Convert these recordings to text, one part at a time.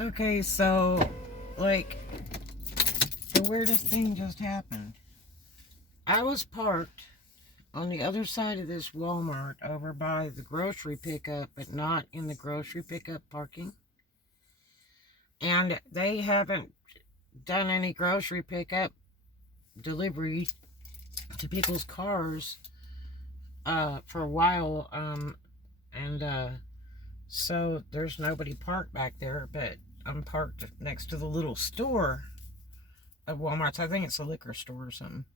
Okay, so, like, the weirdest thing just happened. I was parked on the other side of this Walmart over by the grocery pickup, but not in the grocery pickup parking. And they haven't done any grocery pickup delivery to people's cars for a while. And so there's nobody parked back there, but I'm parked next to the little store of Walmart's. I think it's a liquor store or something.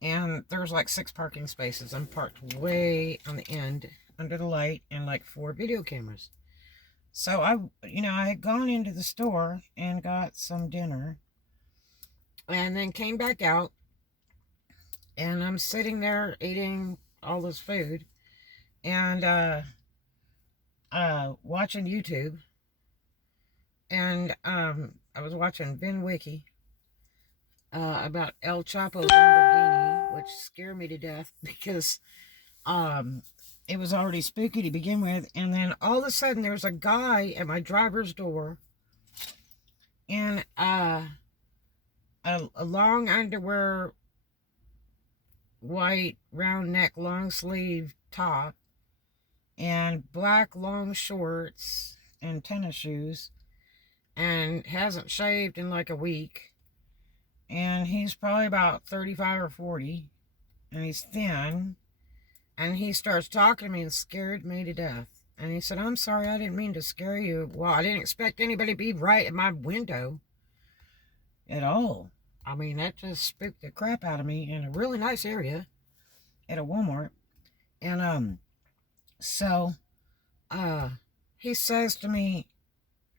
And there's like 6 parking spaces. I'm parked way on the end under the light and like 4 video cameras. So I had gone into the store and got some dinner and then came back out, and I'm sitting there eating all this food and watching YouTube. And I was watching Ben Wiki about El Chapo's Lamborghini, which scared me to death because it was already spooky to begin with. And then all of a sudden there's a guy at my driver's door in a long underwear, white round neck, long sleeve top, and black long shorts and tennis shoes, and hasn't shaved in like a week. And he's probably about 35 or 40, and he's thin. And he starts talking to me and scared me to death. And he said, "I'm sorry, I didn't mean to scare you." Well, I didn't expect anybody to be right at my window at all. I mean, that just spooked the crap out of me in a really nice area at a Walmart. And so he says to me,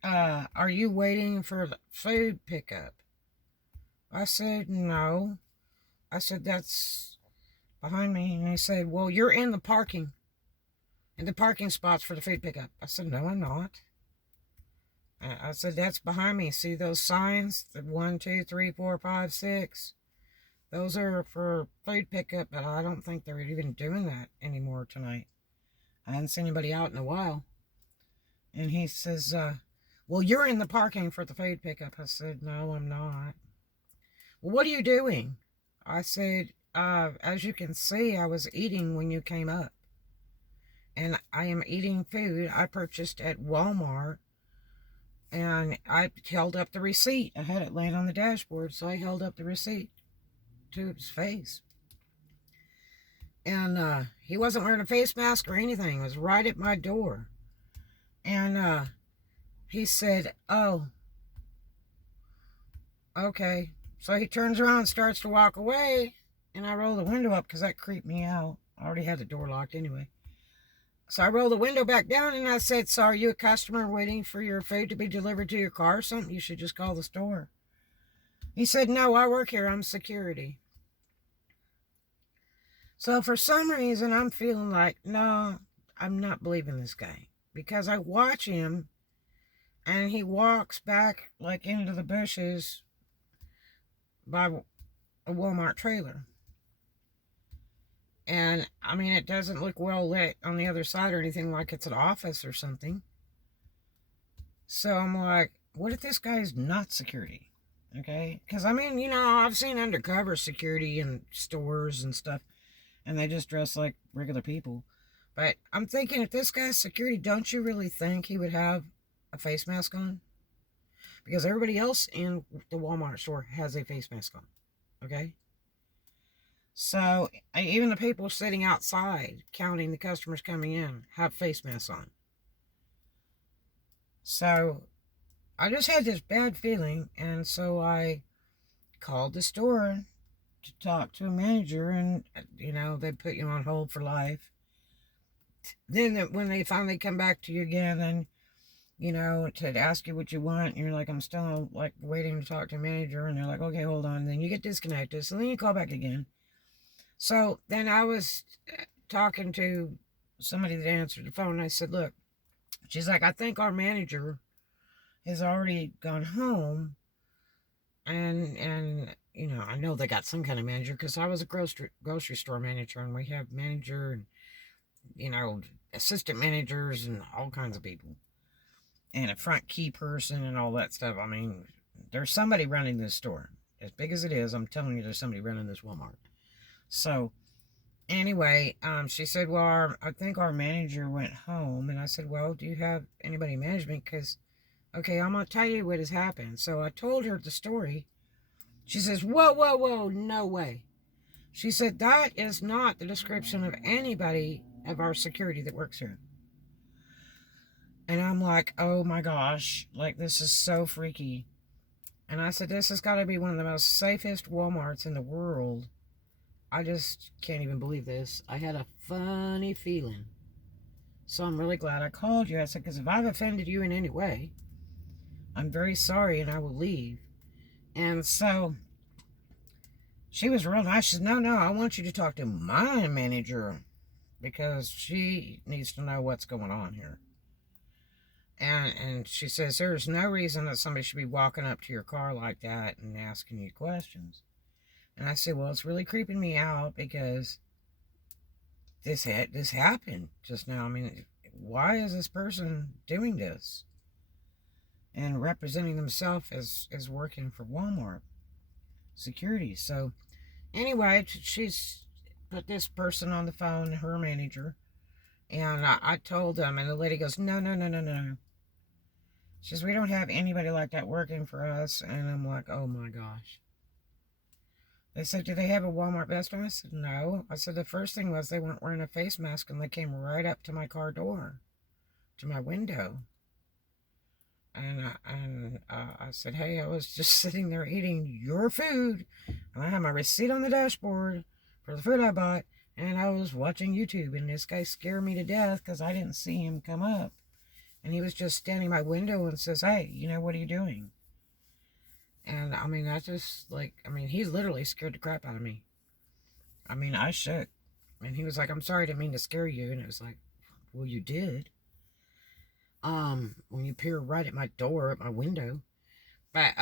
"Are you waiting for the food pickup?" I said, "No." I said, "That's behind me." And he said, "Well, you're in the parking spots for the food pickup." I said, "No, I'm not." I said, "That's behind me. See those signs? The 1, 2, 3, 4, 5, 6. Those are for food pickup, but I don't think they're even doing that anymore tonight. I hadn't seen anybody out in a while." And he says, "Well, you're in the parking for the food pickup." I said, "No, I'm not." "Well, what are you doing?" I said, "As you can see, I was eating when you came up. And I am eating food I purchased at Walmart." And I held up the receipt. I had it laying on the dashboard, so I held up the receipt to his face. And he wasn't wearing a face mask or anything. It was right at my door. And he said, "Oh, okay." So he turns around and starts to walk away, and I roll the window up because that creeped me out. I already had the door locked anyway. So I rolled the window back down and I said, "So are you a customer waiting for your food to be delivered to your car or something? You should just call the store." He said, "No, I work here. I'm security." So for some reason, I'm feeling like, no, I'm not believing this guy. Because I watch him and he walks back like into the bushes by a Walmart trailer. And I mean, it doesn't look well lit on the other side or anything, like it's an office or something. So I'm like, what if this guy's not security? Okay? Because I mean, I've seen undercover security in stores and stuff, and they just dress like regular people. But I'm thinking, if this guy's security, don't you really think he would have a face mask on? Because everybody else in the Walmart store has a face mask on. Okay? So even the people sitting outside counting the customers coming in have face masks on. So I just had this bad feeling, and so I called the store to talk to a manager, and they put you on hold for life. Then when they finally come back to you again, and to ask you what you want, and you're like, "I'm still like waiting to talk to a manager," and they're like, "Okay, hold on." And then you get disconnected, so then you call back again. So then I was talking to somebody that answered the phone, and I said, "Look," she's like, "I think our manager has already gone home, and I know they got some kind of manager, because I was a grocery store manager, and we have manager and assistant managers and all kinds of people." and a front key person and all that stuff. I mean, there's somebody running this store. As big as it is, I'm telling you, there's somebody running this Walmart. So, anyway, she said, well, I think our manager went home. And I said, well, do you have anybody in management? Because, okay, I'm going to tell you what has happened. So I told her the story. She says, whoa, whoa, whoa, no way. She said, that is not the description of anybody of our security that works here. And I'm like, oh my gosh, like this is so freaky. And I said, this has got to be one of the most safest Walmarts in the world. I just can't even believe this. I had a funny feeling. So I'm really glad I called you. I said, because if I've offended you in any way, I'm very sorry and I will leave. And so she was real nice. She said, no, I want you to talk to my manager because she needs to know what's going on here. And she says, there's no reason that somebody should be walking up to your car like that and asking you questions. And I said, well, it's really creeping me out because this happened just now. I mean, why is this person doing this and representing themselves as working for Walmart security? So anyway, she's put this person on the phone, her manager, and I told them, and the lady goes, no. She says, we don't have anybody like that working for us. And I'm like, oh my gosh. They said, do they have a Walmart vest on? I said, no. I said, the first thing was they weren't wearing a face mask and they came right up to my car door, to my window. And I said, hey, I was just sitting there eating your food. And I had my receipt on the dashboard for the food I bought. And I was watching YouTube. And this guy scared me to death because I didn't see him come up. And he was just standing by my window and says, hey, what are you doing? And, I mean, he literally scared the crap out of me. I mean, I shook. And he was like, I'm sorry, I didn't mean to scare you. And it was like, well, you did. When you appeared right at my door, at my window. But,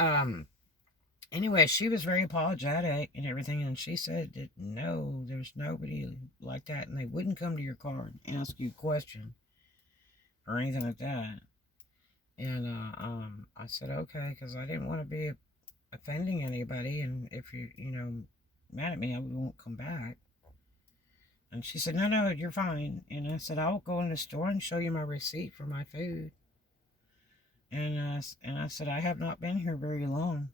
anyway, she was very apologetic and everything. And she said that, no, there's nobody like that. And they wouldn't come to your car and ask you a question or anything like that. And I said, okay, because I didn't want to be offending anybody, and if you're mad at me, I won't come back. And she said, no, you're fine. And I said, I'll go in the store and show you my receipt for my food. And I said, I have not been here very long.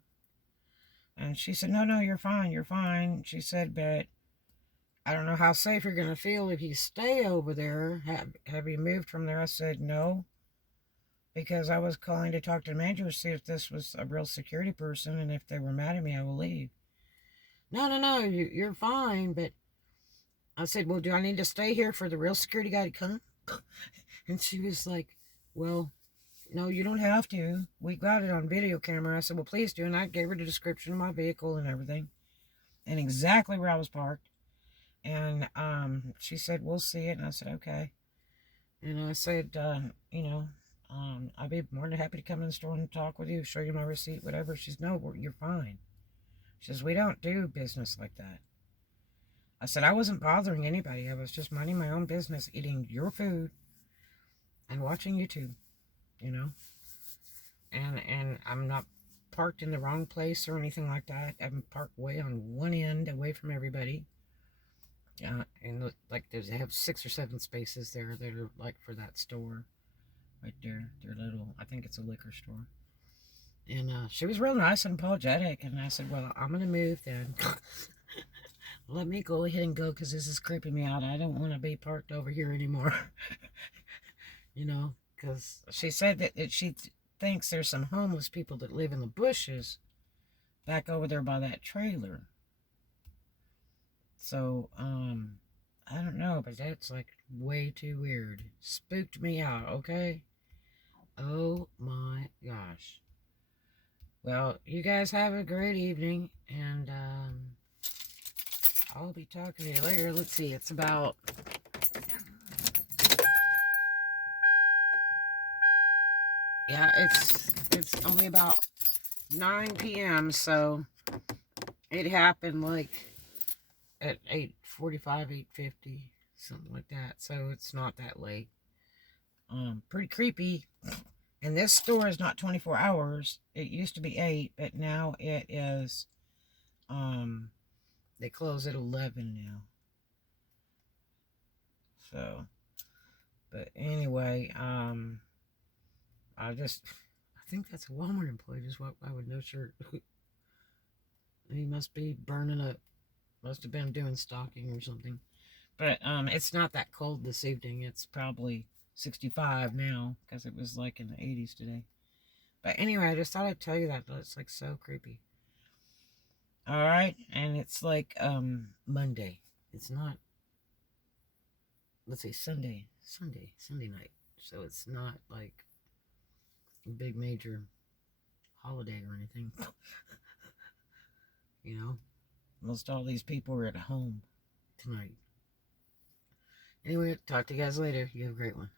And she said, no, you're fine. She said, but I don't know how safe you're going to feel if you stay over there. Have you moved from there? I said, no, because I was calling to talk to the manager to see if this was a real security person, and if they were mad at me, I will leave. No, you're fine. But I said, well, do I need to stay here for the real security guy to come? And she was like, well, no, you don't have to. We got it on video camera. I said, well, please do. And I gave her the description of my vehicle and everything, and exactly where I was parked. And she said, we'll see it. And I said, okay. And I said, I'd be more than happy to come in the store and talk with you, show you my receipt, whatever. She said, no, you're fine. She says, we don't do business like that. I said, I wasn't bothering anybody. I was just minding my own business, eating your food and watching YouTube, And I'm not parked in the wrong place or anything like that. I'm parked way on one end, away from everybody. And like they have 6 or 7 spaces there that are like for that store right there. They're little, I think it's a liquor store. And she was real nice and apologetic. And I said, well, I'm going to move then. Let me go ahead and go because this is creeping me out. I don't want to be parked over here anymore. Because she said that she thinks there's some homeless people that live in the bushes back over there by that trailer. So, I don't know, but that's like way too weird. Spooked me out, okay? Oh my gosh. Well, you guys have a great evening, and I'll be talking to you later. Let's see, it's about... Yeah, it's only about 9 p.m., so it happened like at 8:45, 8:50, something like that. So it's not that late. Pretty creepy. And this store is not 24 hours. It used to be 8, but now it is, they close at 11 now. So, but anyway, I think that's a Walmart employee just walked by with no shirt. He must be burning up. Must have been doing stocking or something. But it's not that cold this evening. It's probably 65 now because it was like in the 80s today. But anyway, I just thought I'd tell you that. It's like so creepy. All right, and it's like Monday. It's not. Let's say Sunday night. So it's not like a big major holiday or anything. You know, most all these people are at home tonight. Anyway, talk to you guys later. You have a great one.